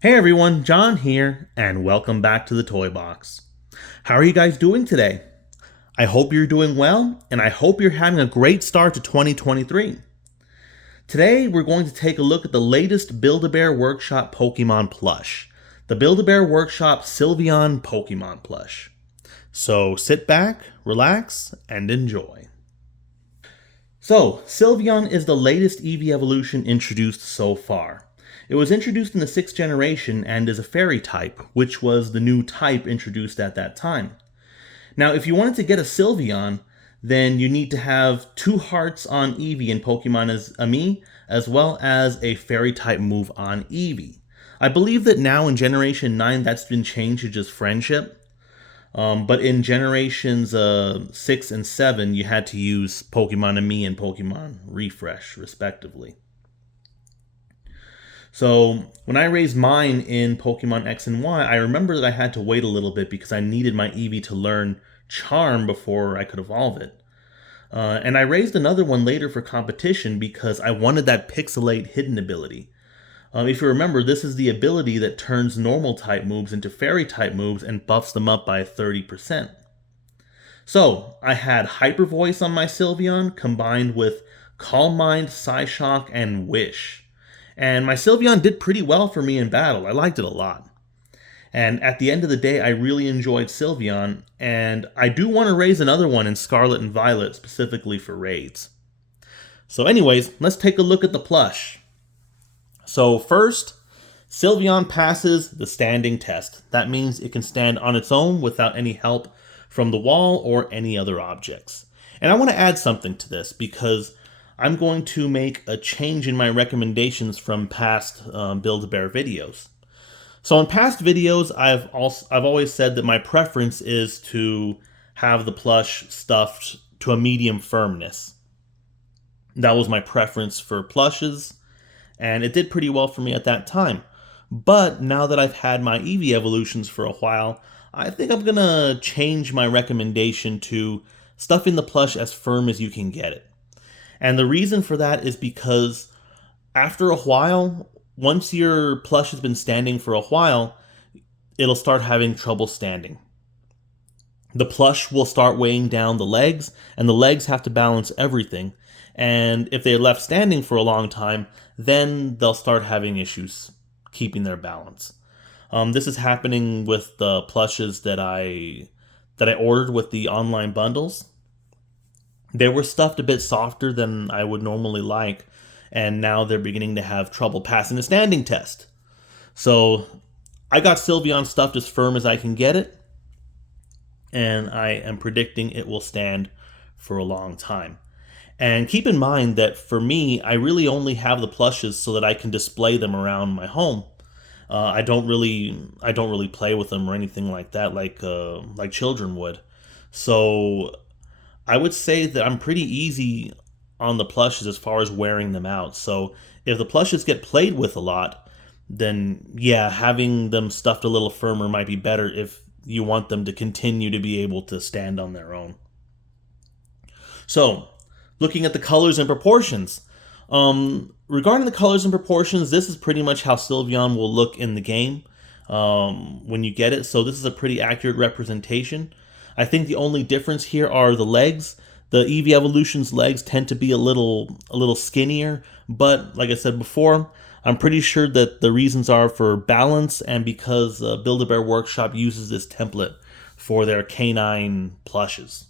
Hey everyone, John here, and welcome back to the Toy Box. How are you guys doing today? I hope you're doing well, and I hope you're having a great start to 2023. Today, we're going to take a look at the latest Build-A-Bear-Workshop Pokemon Plush, the Build-A-Bear-Workshop Sylveon Pokémon Plush. So sit back, relax, and enjoy. So, Sylveon is the latest Eevee evolution introduced so far. It was introduced in the 6th generation and is a fairy type, which was the new type introduced at that time. Now, if you wanted to get a Sylveon, then you need to have 2 hearts on Eevee in Pokemon as Ami, as well as a fairy type move on Eevee. I believe that now in Generation 9 that's been changed to just friendship. But in generations 6 and 7, you had to use Pokemon Ami and Pokemon Refresh, respectively. So when I raised mine in Pokemon X and Y, I remember that I had to wait a little bit because I needed my Eevee to learn Charm before I could evolve it. And I raised another one later for competition because I wanted that Pixelate hidden ability. If you remember, this is the ability that turns normal type moves into fairy type moves and buffs them up by 30%. So, I had Hyper Voice on my Sylveon combined with Calm Mind, Psyshock, and Wish. And my Sylveon did pretty well for me in battle. I liked it a lot. And at the end of the day, I really enjoyed Sylveon, and I do want to raise another one in Scarlet and Violet specifically for raids. So anyways, let's take a look at the plush. So first, Sylveon passes the standing test. That means it can stand on its own without any help from the wall or any other objects. And I want to add something to this because I'm going to make a change in my recommendations from past Build-A-Bear videos. So in past videos, I've always said that my preference is to have the plush stuffed to a medium firmness. That was my preference for plushes, and it did pretty well for me at that time. But now that I've had my Eevee Evolutions for a while, I think I'm gonna change my recommendation to stuffing the plush as firm as you can get it. And the reason for that is because after a while, once your plush has been standing for a while, it'll start having trouble standing. The plush will start weighing down the legs, and the legs have to balance everything. And if they're left standing for a long time, then they'll start having issues keeping their balance. This is happening with the plushes that I ordered with the online bundles. They were stuffed a bit softer than I would normally like, and now they're beginning to have trouble passing the standing test. So I got Sylveon stuffed as firm as I can get it, and I am predicting it will stand for a long time. And keep in mind that for me, I really only have the plushes so that I can display them around my home. I don't really play with them or anything like that, like children would. So I would say that I'm pretty easy on the plushes as far as wearing them out. So if the plushes get played with a lot, then yeah, having them stuffed a little firmer might be better if you want them to continue to be able to stand on their own. So, looking at the colors and proportions. Regarding the colors and proportions, this is pretty much how Sylveon will look in the game when you get it. So this is a pretty accurate representation. I think the only difference here are the legs. The Eevee Evolutions legs tend to be a little skinnier, but like I said before, I'm pretty sure that the reasons are for balance and because Build-A-Bear Workshop uses this template for their canine plushes.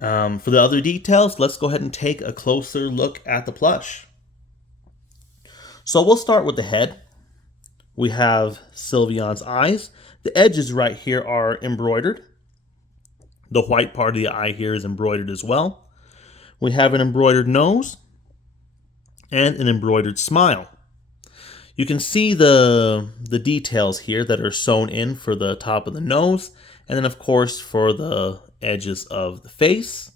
For the other details, let's go ahead and take a closer look at the plush. So we'll start with the head. We have Sylveon's eyes. The edges right here are embroidered. The white part of the eye here is embroidered as well. We have an embroidered nose and an embroidered smile. You can see the details here that are sewn in for the top of the nose, and then of course for the edges of the face.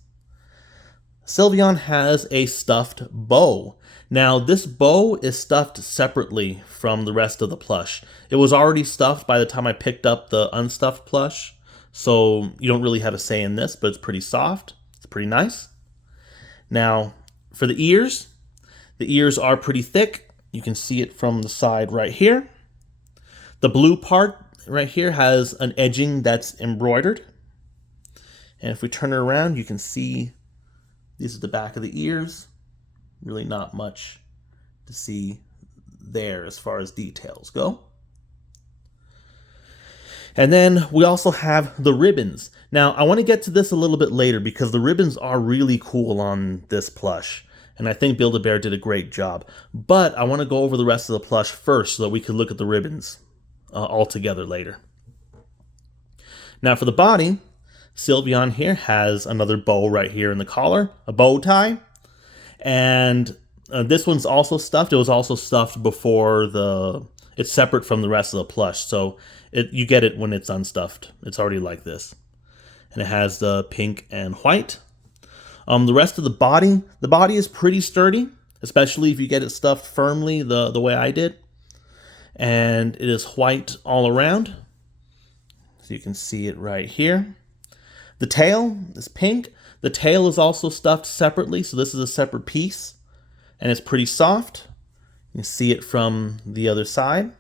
Sylveon has a stuffed bow. Now this bow is stuffed separately from the rest of the plush. It was already stuffed by the time I picked up the unstuffed plush, so you don't really have a say in this, but it's pretty soft. It's pretty nice. Now, for the ears are pretty thick. You can see it from the side right here. The blue part right here has an edging that's embroidered. And if we turn it around, you can see these are the back of the ears. Really not much to see there as far as details go. And then we also have the ribbons. Now, I want to get to this a little bit later because the ribbons are really cool on this plush. And I think Build-A-Bear did a great job. But I want to go over the rest of the plush first so that we can look at the ribbons all together later. Now for the body, Sylveon here has another bow right here in the collar, a bow tie. And this one's also stuffed. It was also stuffed before it's separate from the rest of the plush. So you get it when it's unstuffed. It's already like this. And it has the pink and white. The rest of the body is pretty sturdy, especially if you get it stuffed firmly the way I did. And it is white all around. So you can see it right here. The tail is pink. The tail is also stuffed separately, so this is a separate piece. And it's pretty soft. You can see it from the other side.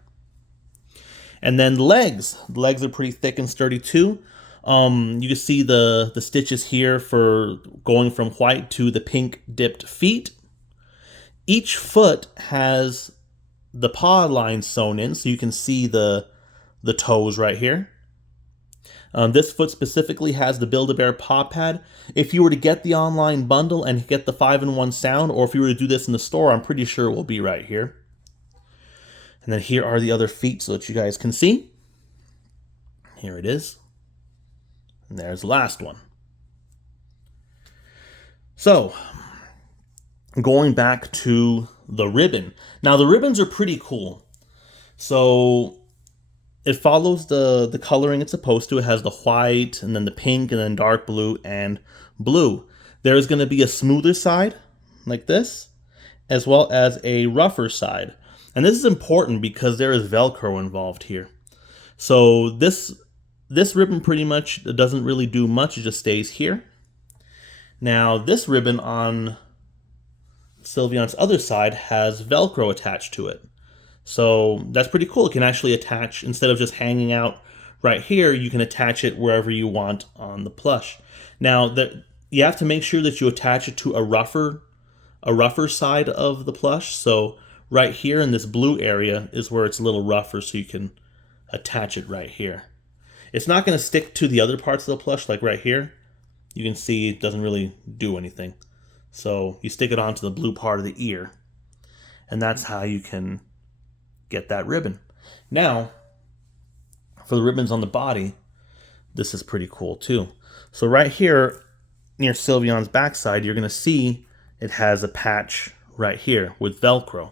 And then the legs. The legs are pretty thick and sturdy too. You can see the stitches here for going from white to the pink dipped feet. Each foot has the paw line sewn in, so you can see the toes right here. This foot specifically has the Build-A-Bear paw pad. If you were to get the online bundle and get the 5-in-1 sound, or if you were to do this in the store, I'm pretty sure it will be right here. And then here are the other feet so that you guys can see. Here it is. And there's the last one. So, going back to the ribbon. Now the ribbons are pretty cool. So it follows the coloring it's supposed to. It has the white and then the pink and then dark blue and blue. There's going to be a smoother side like this, as well as a rougher side. And this is important because there is Velcro involved here. So this ribbon pretty much doesn't really do much. It just stays here. Now this ribbon on Sylveon's other side has Velcro attached to it. So that's pretty cool. It can actually attach, instead of just hanging out right here, you can attach it wherever you want on the plush. Now, you have to make sure that you attach it to a rougher side of the plush. So right here in this blue area is where it's a little rougher, so you can attach it right here. It's not going to stick to the other parts of the plush, like right here. You can see it doesn't really do anything. So you stick it onto the blue part of the ear, and that's how you can get that ribbon. Now, for the ribbons on the body, this is pretty cool too. So right here near Sylveon's backside, you're going to see it has a patch right here with Velcro.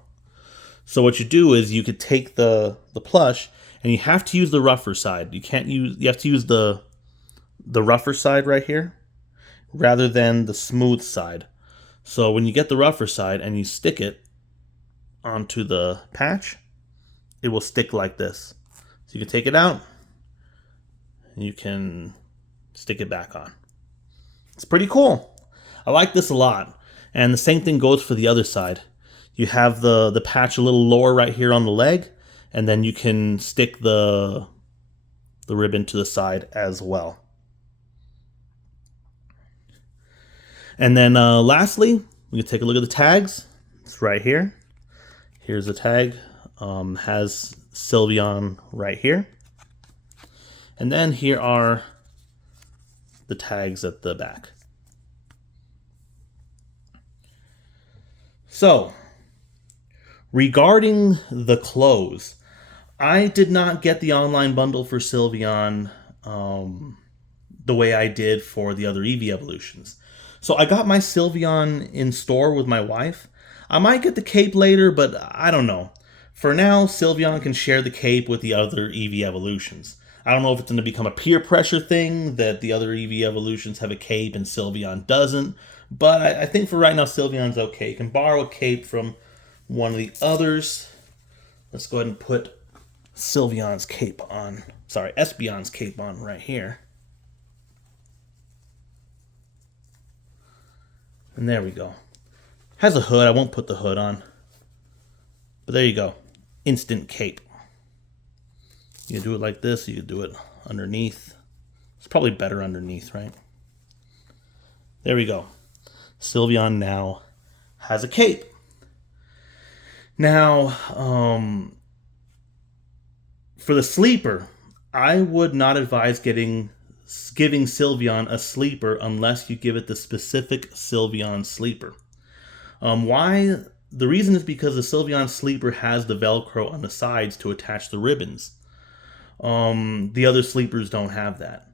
So what you do is you could take the plush, and you have to use the rougher side. You have to use the rougher side right here rather than the smooth side. So when you get the rougher side and you stick it onto the patch, it will stick like this. So you can take it out and you can stick it back on. It's pretty cool. I like this a lot. And the same thing goes for the other side. You have the patch a little lower right here on the leg, and then you can stick the ribbon to the side as well. And then lastly, we can take a look at the tags. It's right here. Here's the tag. Has Sylveon right here. And then here are the tags at the back. So, regarding the clothes, I did not get the online bundle for Sylveon the way I did for the other Eevee Evolutions. So I got my Sylveon in store with my wife. I might get the cape later, but I don't know. For now, Sylveon can share the cape with the other Eevee Evolutions. I don't know if it's going to become a peer pressure thing, that the other Eevee Evolutions have a cape and Sylveon doesn't. But I think for right now, Sylveon's okay. You can borrow a cape from one of the others. Let's go ahead and put Sylveon's cape on. Sorry, Espeon's cape on right here. And there we go. Has a hood. I won't put the hood on. But there you go. Instant cape. You can do it like this. You can do it underneath. It's probably better underneath, right? There we go. Sylveon now has a cape. Now, for the sleeper, I would not advise giving Sylveon a sleeper unless you give it the specific Sylveon sleeper. Why? The reason is because the Sylveon sleeper has the Velcro on the sides to attach the ribbons. The other sleepers don't have that.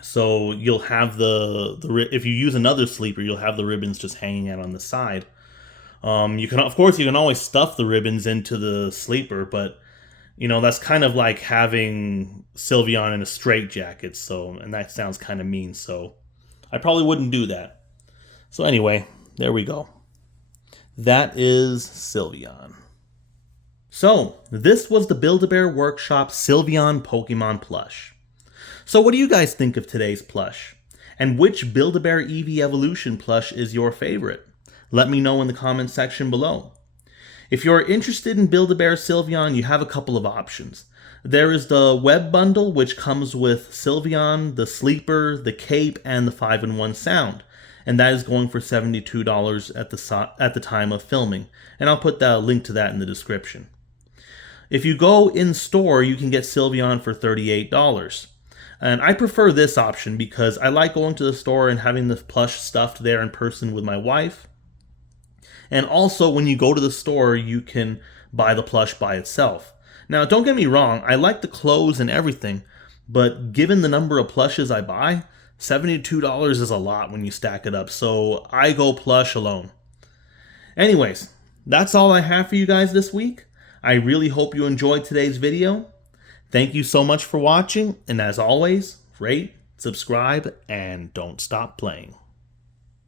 So you'll have if you use another sleeper, you'll have the ribbons just hanging out on the side. You can always stuff the ribbons into the sleeper, but that's kind of like having Sylveon in a straitjacket. And that sounds kind of mean. So I probably wouldn't do that. So anyway, there we go. That is Sylveon. So this was the Build-Bear-Workshop Sylveon Pokemon Plush. So what do you guys think of today's plush? And which Build-A-Bear Eevee Evolution plush is your favorite? Let me know in the comments section below. If you're interested in Build-A-Bear Sylveon, you have a couple of options. There is the web bundle, which comes with Sylveon, the sleeper, the cape, and the 5-in-1 sound. And that is going for $72 at the time of filming. And I'll put a link to that in the description. If you go in store, you can get Sylveon for $38. And I prefer this option because I like going to the store and having the plush stuffed there in person with my wife. And also, when you go to the store, you can buy the plush by itself. Now, don't get me wrong, I like the clothes and everything, but given the number of plushes I buy, $72 is a lot when you stack it up, so I go plush alone. Anyways, that's all I have for you guys this week. I really hope you enjoyed today's video. Thank you so much for watching, and as always, rate, subscribe, and don't stop playing.